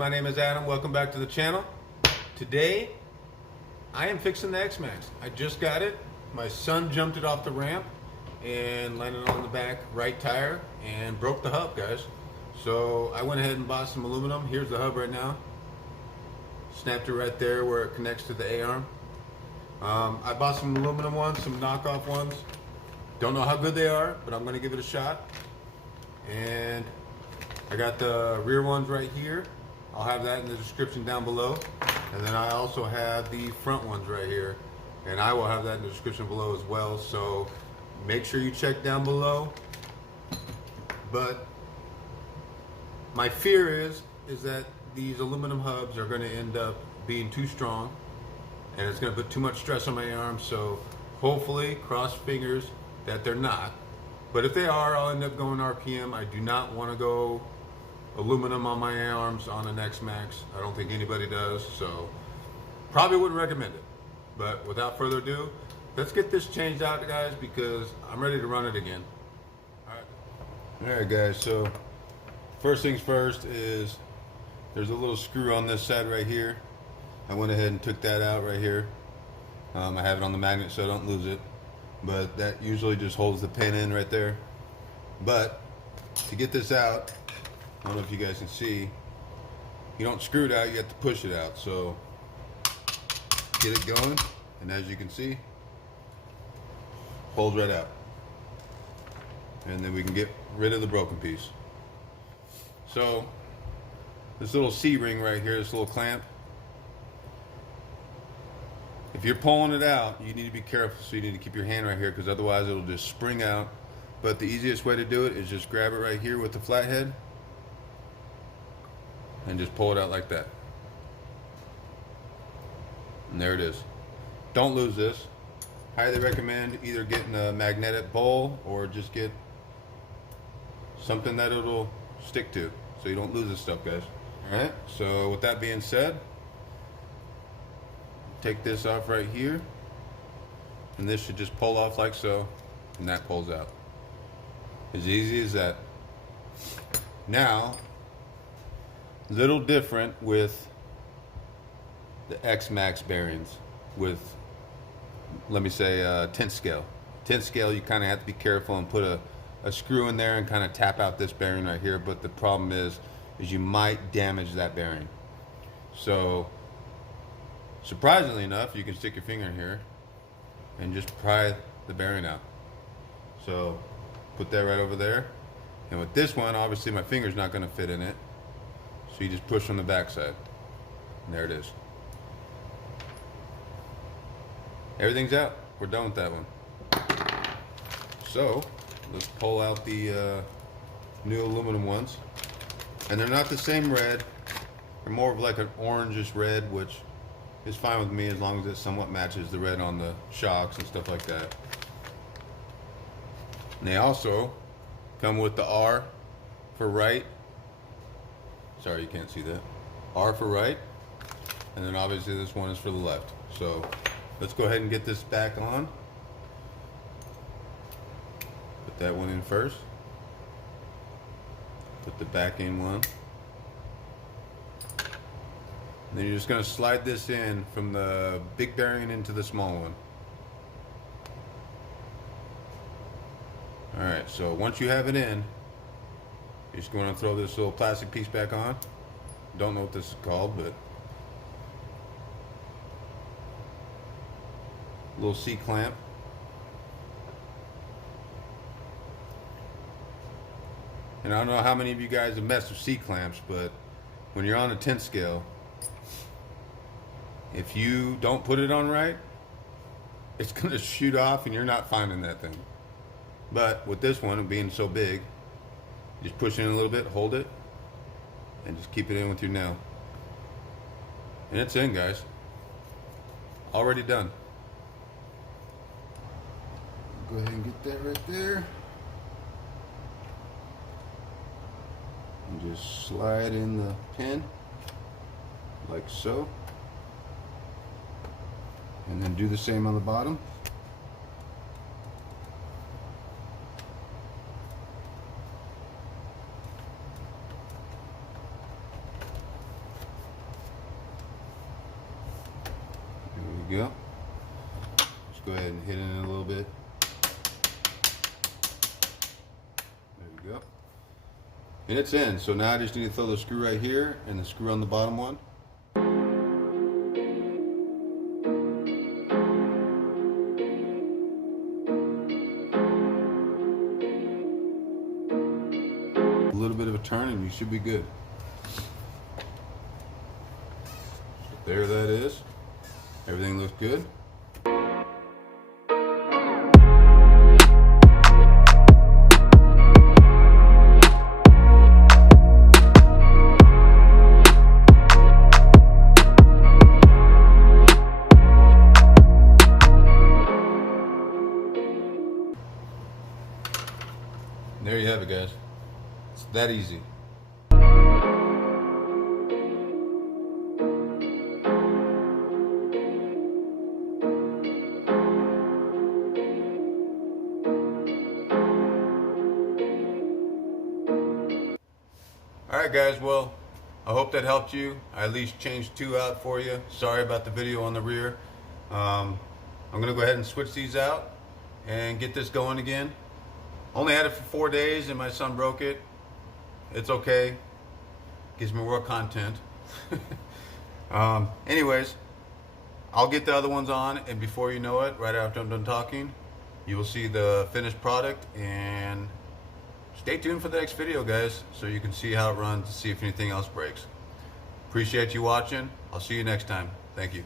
my name is Adam. Welcome back to the channel. Today, I am fixing the X-Maxx. I just got it. My son jumped it off the ramp and landed on the back right tire and broke the hub, guys. So I went ahead and bought some aluminum. Here's the hub right now. Snapped it right there where it connects to the A-arm. I bought some aluminum ones, some knockoff ones. Don't know how good they are, but I'm going to give it a shot. And I got the rear ones right here. I'll have that in the description down below. And then I also have the front ones right here. And I will have that in the description below as well. So make sure you check down below. But my fear is that these aluminum hubs are going to end up being too strong. And it's going to put too much stress on my arm. So hopefully, cross fingers, that they're not. But if they are, I'll end up going RPM. I do not want to go aluminum on my arms on an X-Maxx. I don't think anybody does, so probably wouldn't recommend it. But without further ado, let's get this changed out, guys, because I'm ready to run it again. All right, guys, so first things first is there's a little screw on this side right here. I went ahead and took that out right here. I have it on the magnet so I don't lose it. But that usually just holds the pin in right there. But to get this out, I don't know if you guys can see, you don't screw it out, you have to push it out. So get it going, and as you can see, holds right out. And then we can get rid of the broken piece. So this little C-ring right here, this little clamp, if you're pulling it out, you need to be careful, so you need to keep your hand right here, because otherwise it'll just spring out. But the easiest way to do it is just grab it right here with the flathead and just pull it out like that. And there it is. Don't lose this. Highly recommend either getting a magnetic bowl or just get something that it'll stick to so you don't lose this stuff, guys. Alright, so with that being said, take this off right here, and this should just pull off like so, and that pulls out. As easy as that. Now, little different with the X-Maxx bearings with, let me say, 10 scale. 10 scale, you kind of have to be careful and put a screw in there and kind of tap out this bearing right here, but the problem is you might damage that bearing. So surprisingly enough, you can stick your finger in here and just pry the bearing out. So put that right over there. And with this one, obviously my finger's not going to fit in it. So you just push from the back side. And there it is. Everything's out. We're done with that one. So let's pull out the new aluminum ones. And they're not the same red. They're more of like an orangish red, which is fine with me as long as it somewhat matches the red on the shocks and stuff like that. And they also come with the R for right. Sorry, you can't see that. R for right. And then obviously this one is for the left. So let's go ahead and get this back on. Put that one in first. Put the back in one. And then you're just going to slide this in from the big bearing into the small one. Alright, so once you have it in, you're just going to throw this little plastic piece back on. Don't know what this is called, but little C-clamp. And I don't know how many of you guys have messed with C-clamps, but when you're on a 10 scale, if you don't put it on right, it's going to shoot off and you're not finding that thing. But with this one being so big, just push it in a little bit, hold it, and just keep it in with your nail. And it's in, guys. Already done. Go ahead and get that right there. And just slide in the pin like so. And then do the same on the bottom. you go. Just go ahead and hit it in a little bit. There you go. And it's in. So now I just need to throw the screw right here and the screw on the bottom one. A little bit of a turn and you should be good. So there that is. Everything looks good. There you have it, guys. It's that easy. Alright guys, well, I hope that helped you. I at least changed 2 out for you. Sorry about the video on the rear. I'm going to go ahead and switch these out and get this going again. Only had it for 4 days and my son broke it. It's okay. Gives me more content. Anyways, I'll get the other ones on, and before you know it, right after I'm done talking, you will see the finished product. And stay tuned for the next video, guys, so you can see how it runs, see if anything else breaks. Appreciate you watching. I'll see you next time. Thank you.